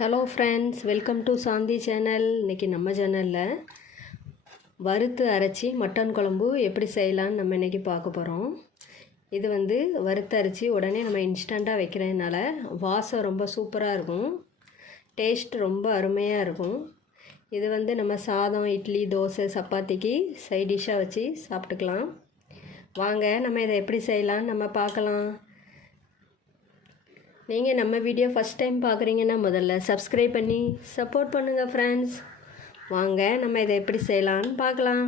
Hello friends welcome to Shanti channel இன்றைக்கி நம்ம சேனலில் வறுத்து அரைச்சி மட்டன் குழம்பு எப்படி செய்யலான்னு நம்ம இன்றைக்கி பார்க்க போகிறோம் இது வந்து வறுத்து அரைச்சி உடனே நம்ம இன்ஸ்டண்ட்டாக வைக்கிறதுனால வாசம் ரொம்ப சூப்பராக இருக்கும். டேஸ்ட் ரொம்ப அருமையாக இருக்கும். இது வந்து நம்ம சாதம் இட்லி தோசை சப்பாத்திக்கு சைட் டிஷ்ஷாக வச்சு சாப்பிட்டுக்கலாம். வாங்க நம்ம இதை எப்படி செய்யலான்னு நம்ம பார்க்கலாம். நீங்கள் நம்ம வீடியோ ஃபஸ்ட் டைம் பார்க்குறீங்கன்னா முதல்ல சப்ஸ்கிரைப் பண்ணி சப்போர்ட் பண்ணுங்கள் ஃப்ரெண்ட்ஸ் வாங்க நம்ம இதை எப்படி செய்யலான்னு பார்க்கலாம்.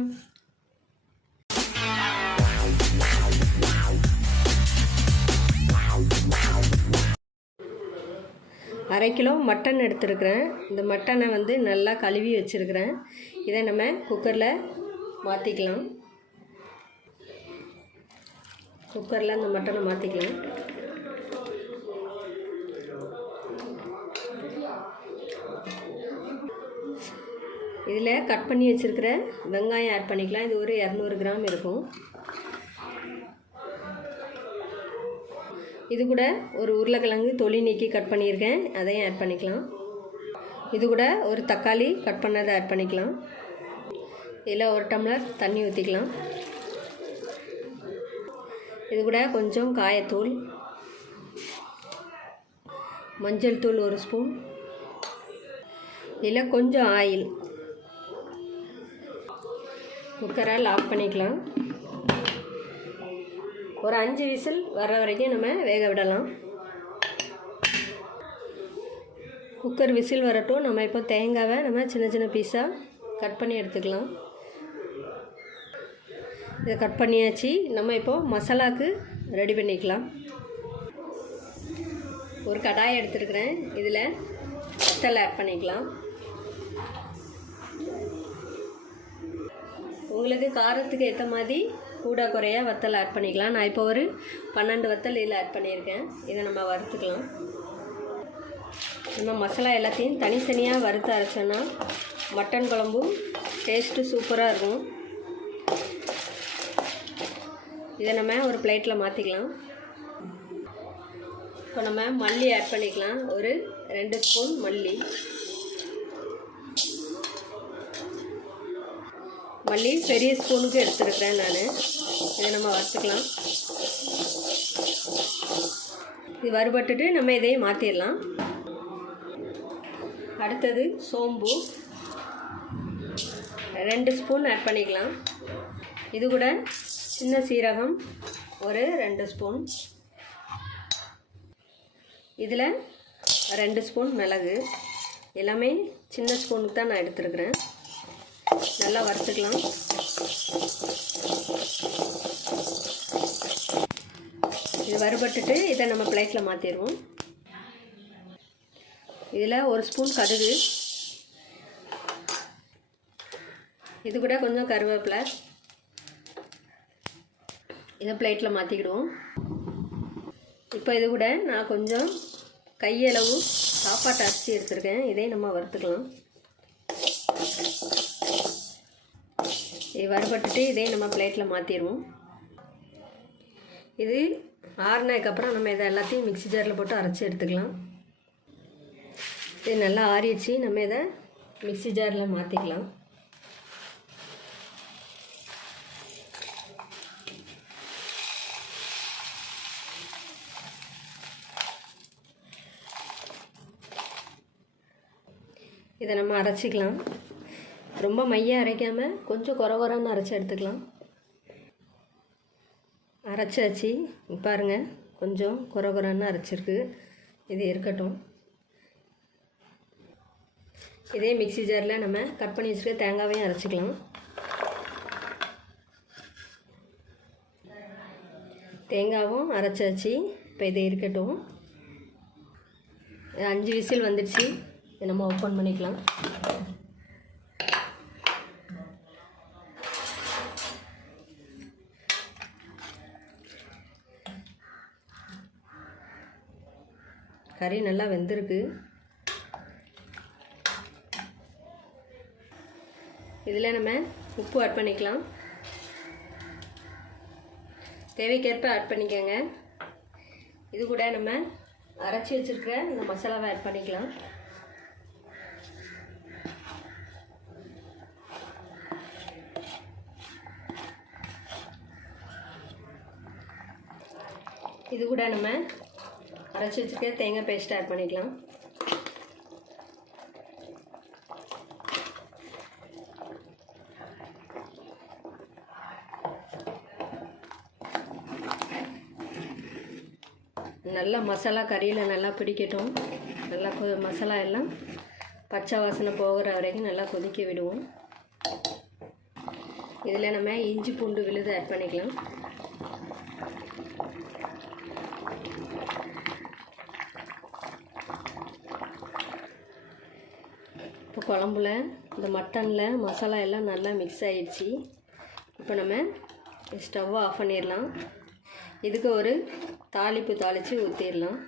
அரை கிலோ மட்டன் எடுத்துருக்குறேன். இந்த மட்டனை வந்து நல்லா கழுவி வச்சுருக்கிறேன். இதை நம்ம குக்கரில் மாற்றிக்கலாம் குக்கரில் இந்த மட்டனை மாற்றிக்கலாம் இதில் கட் பண்ணி வச்சுருக்கிற வெங்காயம் ஆட் பண்ணிக்கலாம். இது ஒரு இரநூறு கிராம் இருக்கும். இது கூட ஒரு உருளைக்கிழங்கு தொளி நீக்கி கட் பண்ணியிருக்கேன். அதையும் ஆட் பண்ணிக்கலாம். இது கூட ஒரு தக்காளி கட் பண்ணதை ஆட் பண்ணிக்கலாம். இதில் ஒரு டம்ளர் தண்ணி ஊற்றிக்கலாம் இது கூட கொஞ்சம் காயத்தூள் மஞ்சள் தூள் ஒரு ஸ்பூன். இதில் கொஞ்சம் ஆயில் குக்கரை லாக் பண்ணிக்கலாம். ஒரு அஞ்சு விசில் வர்ற வரைக்கும் நம்ம வேக விடலாம். குக்கர் விசில் வரட்டும். நம்ம இப்போ தேங்காவை நம்ம சின்ன சின்ன பீஸாக கட் பண்ணி எடுத்துக்கலாம். இதை கட் பண்ணியாச்சு. நம்ம இப்போது மசாலாவுக்கு ரெடி பண்ணிக்கலாம். ஒரு கடாய் எடுத்துருக்குறேன். இதில் வத்தல் ஆட் பண்ணிக்கலாம். உங்களுக்கு காரத்துக்கு ஏற்ற மாதிரி கூட குறையாக வத்தல் ஆட் பண்ணிக்கலாம். நான் இப்போ ஒரு பன்னெண்டு வத்தல் இதில் ஆட் பண்ணியிருக்கேன். இதை நம்ம வறுத்துக்கலாம். நம்ம மசாலா எல்லாத்தையும் தனித்தனியாக வறுத்து அரைச்சோன்னா மட்டன் குழம்பும் டேஸ்ட்டு சூப்பராக இருக்கும். இதை நம்ம ஒரு பிளேட்டில் மாற்றிக்கலாம் இப்போ நம்ம மல்லி ஆட் பண்ணிக்கலாம். ஒரு ரெண்டு ஸ்பூன் மல்லி. மல்லி பெரிய ஸ்பூனுக்கு எடுத்துருக்கிறேன் நான். இதை நம்ம வறுத்துக்கலாம். இது வறுபட்டுட்டு நம்ம இதையும் மாற்றிடலாம் அடுத்தது சோம்பு. ரெண்டு ஸ்பூன் ஆட் பண்ணிக்கலாம். இது கூட சின்ன சீரகம் ஒரு ரெண்டு ஸ்பூன். இதில் ரெண்டு ஸ்பூன் மிளகு. எல்லாமே சின்ன ஸ்பூனுக்கு தான் நான் எடுத்துருக்குறேன். நல்லா வறுத்துக்கலாம். இது வறுபட்டுட்டு இதை நம்ம பிளேட்டில் மாற்றிடுவோம் இதில் ஒரு ஸ்பூன் கடுகு. இது கூட கொஞ்சம் கருவேப்பிலை. இதை பிளேட்டில் மாற்றிக்கிடுவோம் இப்போ இது கூட நான் கொஞ்சம் கையளவு சாப்பாட்டு அரிசி எடுத்துருக்கேன். இதையும் நம்ம வறுத்துக்கலாம். இது வறுபட்டுட்டு இதே நம்ம பிளேட்டில் மாற்றிடுவோம் இது ஆறுனதுக்கப்புறம் நம்ம இதை எல்லாத்தையும் மிக்ஸி ஜாரில் போட்டு அரைச்சி எடுத்துக்கலாம். இது நல்லா ஆறிடுச்சு. நம்ம இதை மிக்ஸி ஜாரில் மாற்றிக்கலாம் இதை நம்ம அரைச்சிக்கலாம். ரொம்ப மைய அரைக்காமல் கொஞ்சம் குறை குறைன்னு அரைச்சி எடுத்துக்கலாம். அரைச்சாச்சு. பாருங்க கொஞ்சம் குறை குறைன்னு அரைச்சிருக்கு. இது இருக்கட்டும். இதே மிக்ஸி ஜாரில் நம்ம கட் பண்ணி வச்சுருக்க தேங்காவையும் அரைச்சிக்கலாம். தேங்காவும் அரைச்சாச்சு. இப்போ இது இருக்கட்டும். அஞ்சு விசில் வந்துடுச்சு. இதை நம்ம ஓப்பன் பண்ணிக்கலாம். கறி நல்லா வெந்திருக்கு. இதில் நம்ம உப்பு ஆட் பண்ணிக்கலாம். தேவைக்கேற்ப ஆட் பண்ணிக்கோங்க. இது கூட நம்ம அரைச்சி வச்சுருக்கிற இந்த மசாலாவை ஆட் பண்ணிக்கலாம். இது கூட நம்ம அரைச்சி வச்சுருக்க தேங்காய் பேஸ்ட் ஆட் பண்ணிக்கலாம். நல்லா மசாலா கறியில் நல்லா பிடிக்கட்டும். நல்லா கொ மசாலா எல்லாம் பச்சை வாசனை போகிற வரைக்கும் நல்லா கொதிக்க விடுவோம். இதில் நம்ம இஞ்சி பூண்டு விழுது ஆட் பண்ணிக்கலாம். குழம்புல இந்த மட்டனில் மசாலா எல்லாம் நல்லா மிக்ஸ் ஆயிடுச்சு. இப்போ நம்ம ஸ்டவ்வை ஆஃப் பண்ணிடலாம். இதுக்கு ஒரு தாளிப்பு தாளித்து ஊற்றிடலாம்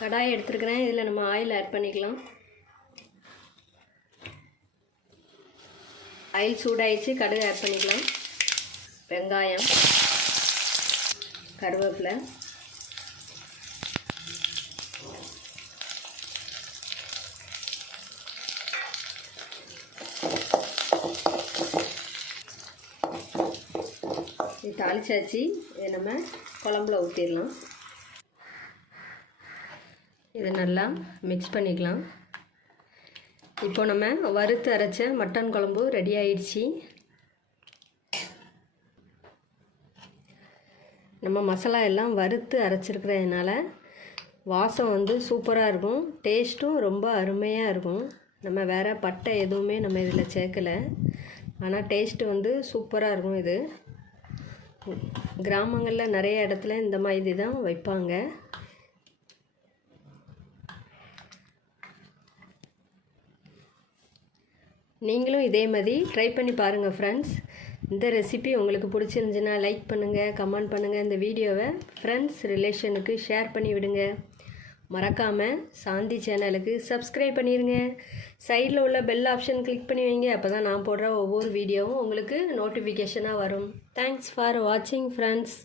கடாய் எடுத்துருக்கிறேன். இதில் நம்ம ஆயில் ஆட் பண்ணிக்கலாம். ஆயில் சூடாயிடுச்சு. கடுகு ஆட் பண்ணிக்கலாம். வெங்காயம் கருவேப்பிலை. இது தாளிச்சாச்சு. இதை நம்ம குழம்புல ஊற்றிடலாம் இதை நல்லா மிக்ஸ் பண்ணிக்கலாம். இப்போ நம்ம வறுத்து அரைச்ச மட்டன் குழம்பு ரெடி ஆயிடுச்சு. நம்ம மசாலா எல்லாம் வறுத்து அரைச்சிருக்கிறதுனால வாசம் வந்து சூப்பராக இருக்கும். டேஸ்ட்டும் ரொம்ப அருமையாக இருக்கும். நம்ம வேறு பட்டை எதுவுமே நம்ம இதில் சேர்க்கலை. ஆனால் டேஸ்ட்டு வந்து சூப்பராக இருக்கும் இது. கிராமங்களில் நிறைய இடத்துல இந்த மாதிரி தான் வைப்பாங்க. நீங்களும் இதே மாதிரி ட்ரை பண்ணி பாருங்கள் ஃப்ரெண்ட்ஸ் இந்த ரெசிபி உங்களுக்கு பிடிச்சிருந்துச்சுன்னா லைக் பண்ணுங்கள் கமெண்ட் பண்ணுங்கள் இந்த வீடியோவை. ஃப்ரெண்ட்ஸ் ரிலேஷனுக்கு ஷேர் பண்ணி விடுங்க மறக்காமல் சாந்தி சேனலுக்கு சப்ஸ்கிரைப் பண்ணிடுங்க சைடில் உள்ள பெல் ஆப்ஷன் கிளிக் பண்ணி வைங்க. அப்போ தான் நான் போடுற ஒவ்வொரு வீடியோவும் உங்களுக்கு நோட்டிஃபிகேஷனாக வரும். தேங்க்ஸ் ஃபார் வாட்சிங் ஃப்ரெண்ட்ஸ்